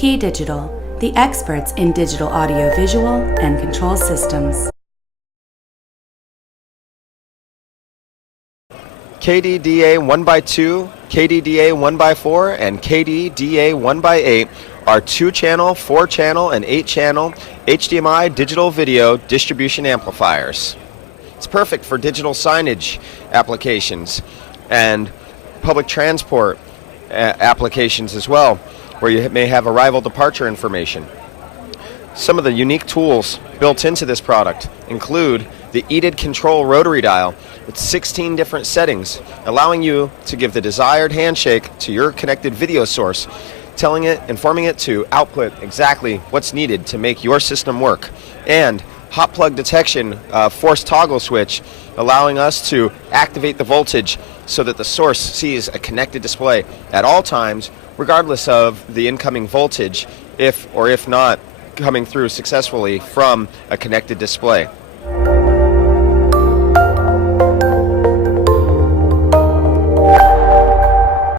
Key Digital, the experts in digital audio visual and control systems. KDDA 1x2, KDDA 1x4, and KDDA 1x8 are 2-channel, 4-channel, and 8-channel HDMI digital video distribution amplifiers. It's perfect for digital signage applications and public transport applications as well, where you may have arrival departure information. Some of the unique tools built into this product include the EDID control rotary dial with 16 different settings, allowing you to give the desired handshake to your connected video source, informing it to output exactly what's needed to make your system work. And hot plug detection force toggle switch, allowing us to activate the voltage so that the source sees a connected display at all times, regardless of the incoming voltage, if not coming through successfully from a connected display.